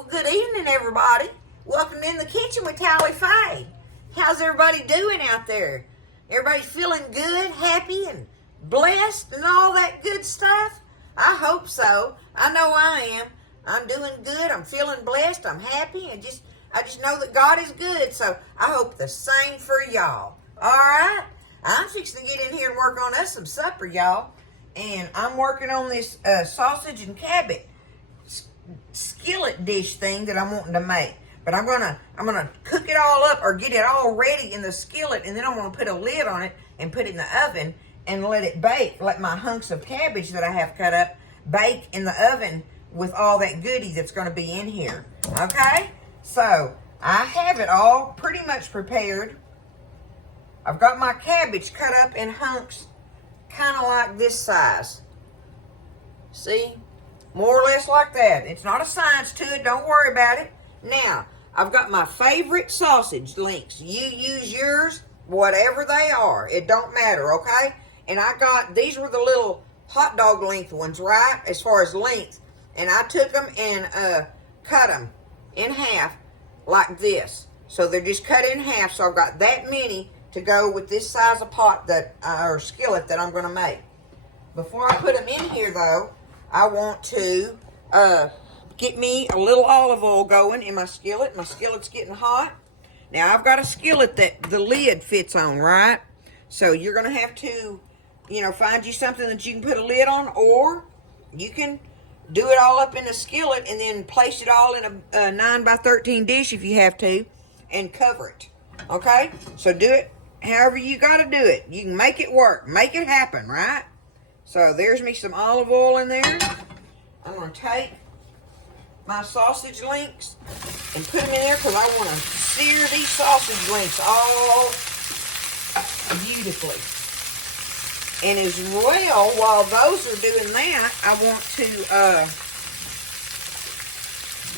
Well, good evening, everybody. Welcome in the kitchen with Tally Faye. How's everybody doing out there? Everybody feeling good, happy, and blessed, and all that good stuff? I hope so. I know I am. I'm doing good. I'm feeling blessed. I'm happy, and I just know that God is good. So I hope the same for y'all. All right. I'm fixing to get in here and work on us some supper, y'all. And I'm working on this sausage and cabbage skillet dish thing that I'm wanting to make. But I'm gonna cook it all up or get it all ready in the skillet, and then I'm gonna put a lid on it and put it in the oven and let it bake. Let my hunks of cabbage that I have cut up bake in the oven with all that goodie that's gonna be in here. Okay? So I have it all pretty much prepared. I've got my cabbage cut up in hunks kind of like this size. See? More or less like that. It's not a science to it. Don't worry about it. Now, I've got my favorite sausage links. You use yours, whatever they are. It don't matter, okay? And I got, these were the little hot dog length ones, right? As far as length. And I took them and cut them in half like this. So they're just cut in half. So I've got that many to go with this size of pot that, or skillet that I'm going to make. Before I put them in here, though, I want to get me a little olive oil going in my skillet. My skillet's getting hot. Now, I've got a skillet that the lid fits on, right? So, you're going to have to, find you something that you can put a lid on, or you can do it all up in a skillet and then place it all in a 9x13 dish if you have to and cover it, okay? So, do it however you got to do it. You can make it work. Make it happen, right? So there's me some olive oil in there. I'm going to take my sausage links and put them in there because I want to sear these sausage links all beautifully. And as well, while those are doing that, I want to,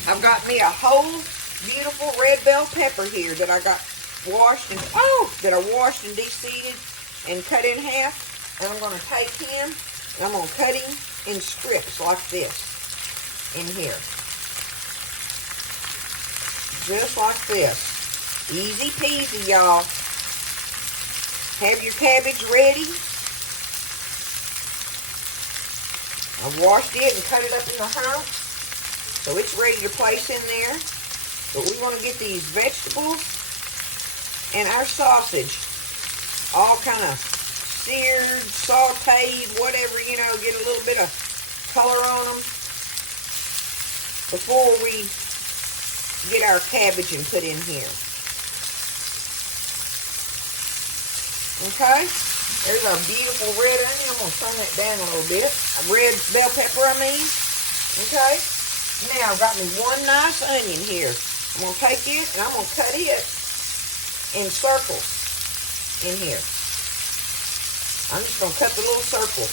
I've got me a whole beautiful red bell pepper here that I got washed and, that I washed and de-seeded and cut in half. And I'm going to take him and I'm going to cut him in strips like this in here. Just like this. Easy peasy, y'all. Have your cabbage ready. I've washed it and cut it up in the hunks. So it's ready to place in there. But we want to get these vegetables and our sausage all kind of seared, sauteed, whatever, get a little bit of color on them before we get our cabbage and put in here. Okay? There's our beautiful red onion. I'm going to turn that down a little bit. A red bell pepper, I mean. Okay? Now, I've got me one nice onion here. I'm going to take it and I'm going to cut it in circles in here. I'm just going to cut the little circles.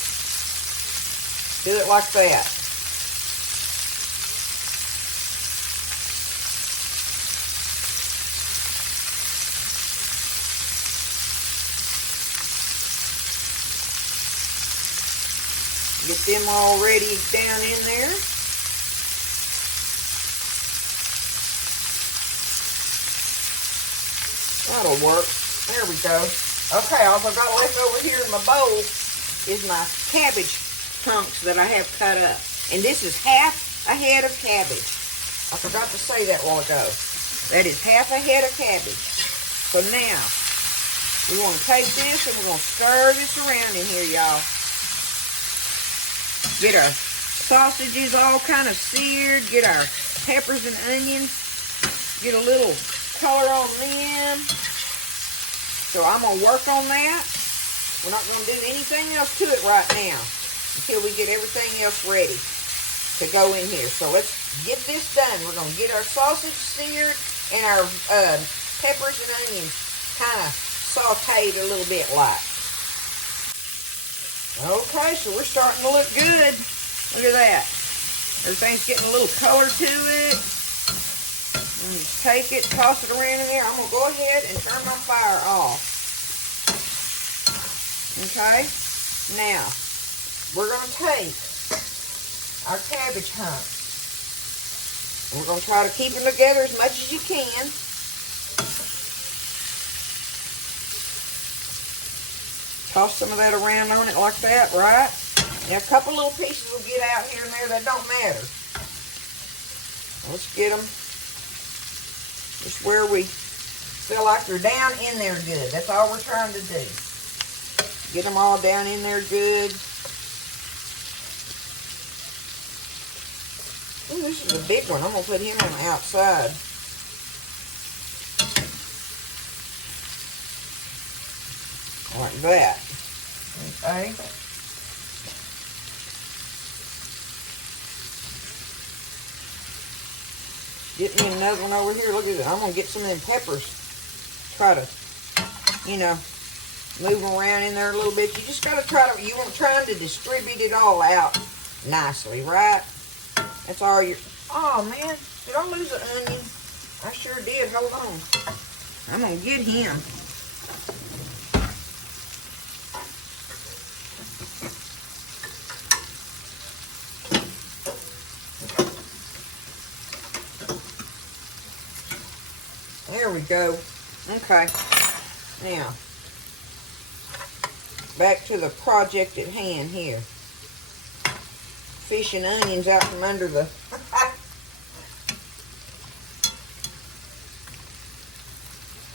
Do it like that. Get them all ready down in there. That'll work. There we go. Okay, all I've got left over here in my bowl is my cabbage chunks that I have cut up. And this is half a head of cabbage. I forgot to say that a while ago. That is half a head of cabbage. So now, we want to take this and we're going to stir this around in here, y'all. Get our sausages all kind of seared. Get our peppers and onions. Get a little color on them. So I'm going to work on that. We're not going to do anything else to it right now until we get everything else ready to go in here. So let's get this done. We're going to get our sausage seared and our peppers and onions kind of sauteed a little bit like. Okay, so we're starting to look good. Look at that. Everything's getting a little color to it. Just take it, toss it around in there. I'm going to go ahead and turn my fire off. Okay? Now, we're going to take our cabbage hunks And we're going to try to keep them together as much as you can. Toss some of that around on it like that, right? Now, a couple little pieces will get out here and there that don't matter. Let's get them just where we feel like they're down in there good. That's all we're trying to do. Get them all down in there good. Ooh, this is a big one. I'm going to put him on the outside. Like that. Okay. Get me another one over here. Look at it. I'm going to get some of them peppers. Try to, you know, move them around in there a little bit. You just got to try to, you want trying to distribute it all out nicely, right? That's all you're, oh man, did I lose an onion? I sure did. Hold on. I'm going to get him. There we go. Okay. Now, back to the project at hand here. Fishing onions out from under the...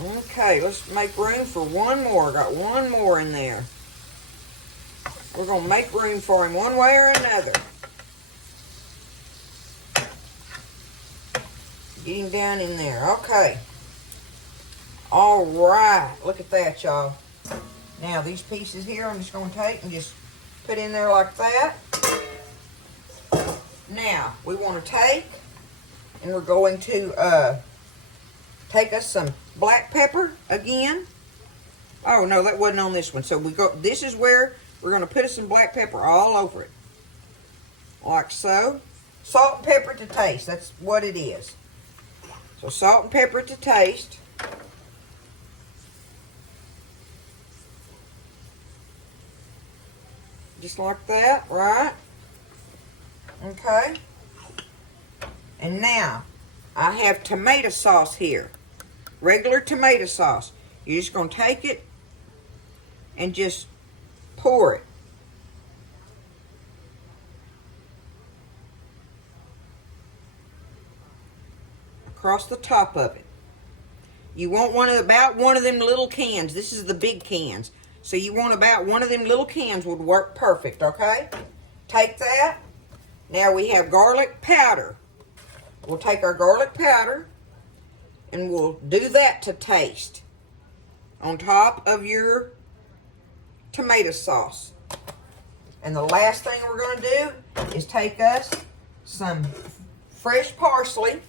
Okay, let's make room for one more. Got one more in there. We're going to make room for him one way or another. Get him down in there. Okay. All right. Look at that, y'all. Now, these pieces here, I'm just going to take and just put in there like that. Now, we want to take, and we're going to take us some black pepper again. Oh, no, that wasn't on this one. So, this is where we're going to put us some black pepper all over it. Like so. Salt and pepper to taste. That's what it is. So, salt and pepper to taste. Just like that, right? Okay. And now, I have tomato sauce here. Regular tomato sauce. You're just going to take it and just pour it. Across the top of it. You want about one of them little cans. This is the big cans. So you want about one of them little cans would work perfect, okay? Take that. Now we have garlic powder. We'll take our garlic powder and we'll do that to taste on top of your tomato sauce. And the last thing we're going to do is take us some fresh parsley.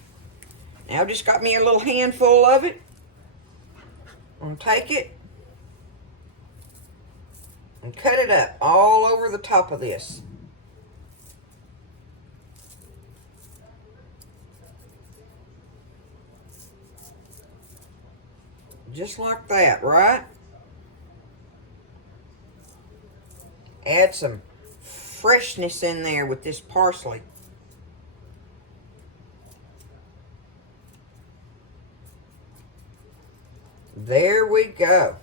Now I've just got me a little handful of it. I'm going to take it and cut it up all over the top of this. Just like that, right? Add some freshness in there with this parsley. There we go.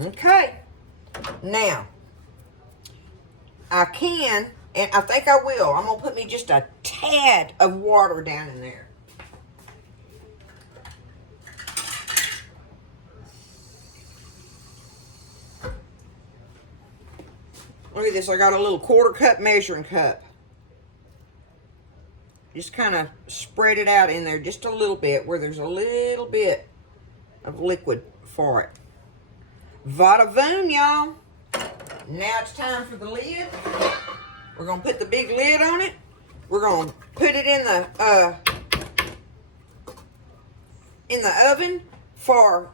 Okay. Now, I can, and I think I will. I'm going to put me just a tad of water down in there. Look at this. I got a little 1/4 cup measuring cup. Just kind of spread it out in there just a little bit where there's a little bit of liquid for it. Vada voom, y'all. Now it's time for the lid. We're going to put the big lid on it. We're going to put it in the oven for,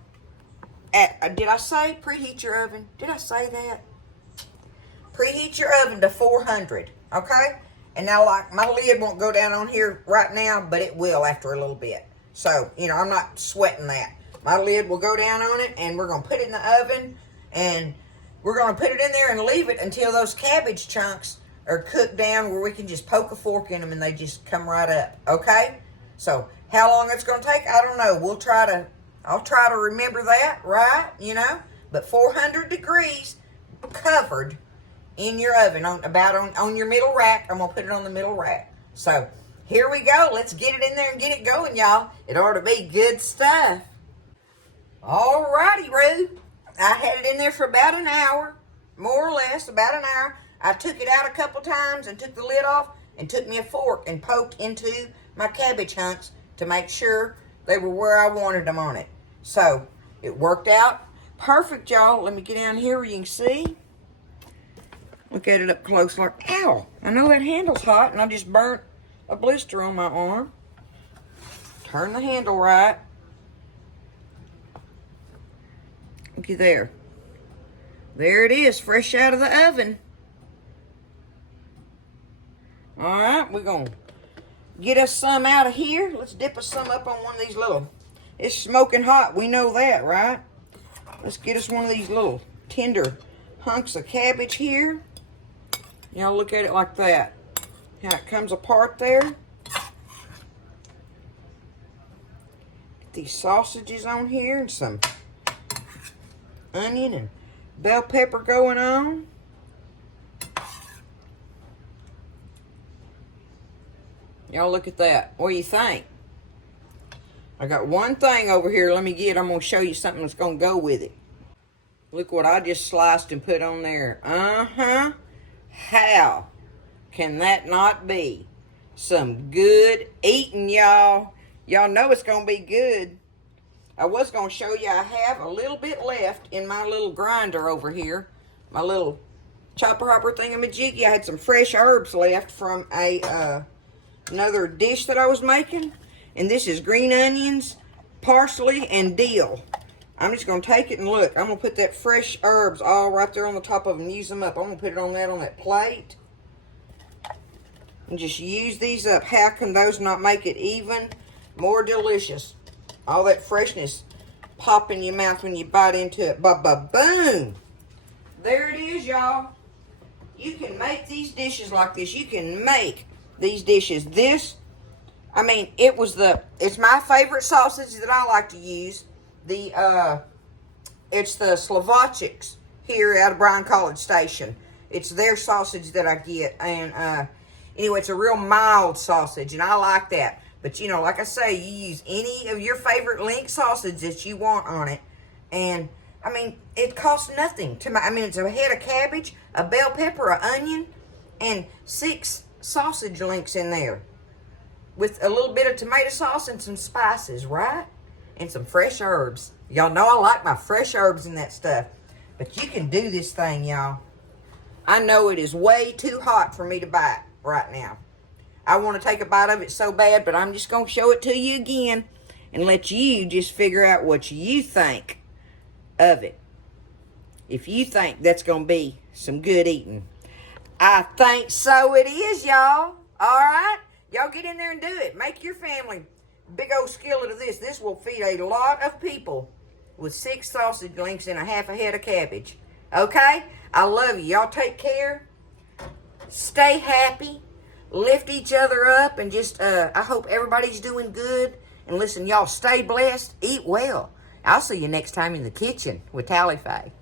did I say preheat your oven? Did I say that? Preheat your oven to 400, okay? And now, like, my lid won't go down on here right now, but it will after a little bit. So, you know, I'm not sweating that. My lid will go down on it, and we're going to put it in the oven, and we're going to put it in there and leave it until those cabbage chunks are cooked down where we can just poke a fork in them and they just come right up, okay? So how long it's going to take, I don't know. I'll try to remember that, right? You know, but 400 degrees covered in your oven on your middle rack. I'm going to put it on the middle rack. So here we go. Let's get it in there and get it going, y'all. It ought to be good stuff. All righty, Roo. I had it in there for about an hour, more or less, about an hour. I took it out a couple times and took the lid off and took me a fork and poked into my cabbage hunks to make sure they were where I wanted them on it. So it worked out perfect, y'all. Let me get down here where you can see. Look at it up close like, ow, I know that handle's hot and I just burnt a blister on my arm. Turn the handle right. Looky there. There it is, fresh out of the oven. All right, we're going to get us some out of here. Let's dip us some up on one of these little, it's smoking hot, we know that, right? Let's get us one of these little tender hunks of cabbage here. Y'all look at it like that. How it comes apart there. Get these sausages on here and some onion and bell pepper going on. Y'all look at that. What do you think? I got one thing over here. I'm going to show you something that's going to go with it. Look what I just sliced and put on there. Uh-huh. How can that not be some good eating, y'all? Y'all know it's going to be good. I was going to show you I have a little bit left in my little grinder over here. My little chopper hopper thingamajiggy. I had some fresh herbs left from another dish that I was making. And this is green onions, parsley, and dill. I'm just going to take it and look. I'm going to put that fresh herbs all right there on the top of them and use them up. I'm going to put it on that plate. And just use these up. How can those not make it even more delicious? All that freshness pop in your mouth when you bite into it. Ba-ba-boom! There it is, y'all. You can make these dishes like this. You can make these dishes. It's my favorite sausage that I like to use. It's the Slovakics here out of Bryan College Station. It's their sausage that I get. And anyway, it's a real mild sausage, and I like that. But, you know, like I say, you use any of your favorite link sausage that you want on it. And, I mean, it costs nothing. It's a head of cabbage, a bell pepper, an onion, and 6 sausage links in there. With a little bit of tomato sauce and some spices, right? And some fresh herbs. Y'all know I like my fresh herbs and that stuff. But you can do this thing, y'all. I know it is way too hot for me to bite right now. I want to take a bite of it so bad, but I'm just going to show it to you again and let you just figure out what you think of it. If you think that's going to be some good eating. I think so it is, y'all. All right? Y'all get in there and do it. Make your family a big old skillet of this. This will feed a lot of people with 6 sausage links and a half a head of cabbage. Okay? I love you. Y'all take care. Stay happy. Lift each other up. And just, I hope everybody's doing good. And listen, y'all stay blessed. Eat well. I'll see you next time in the kitchen with Tally Faye.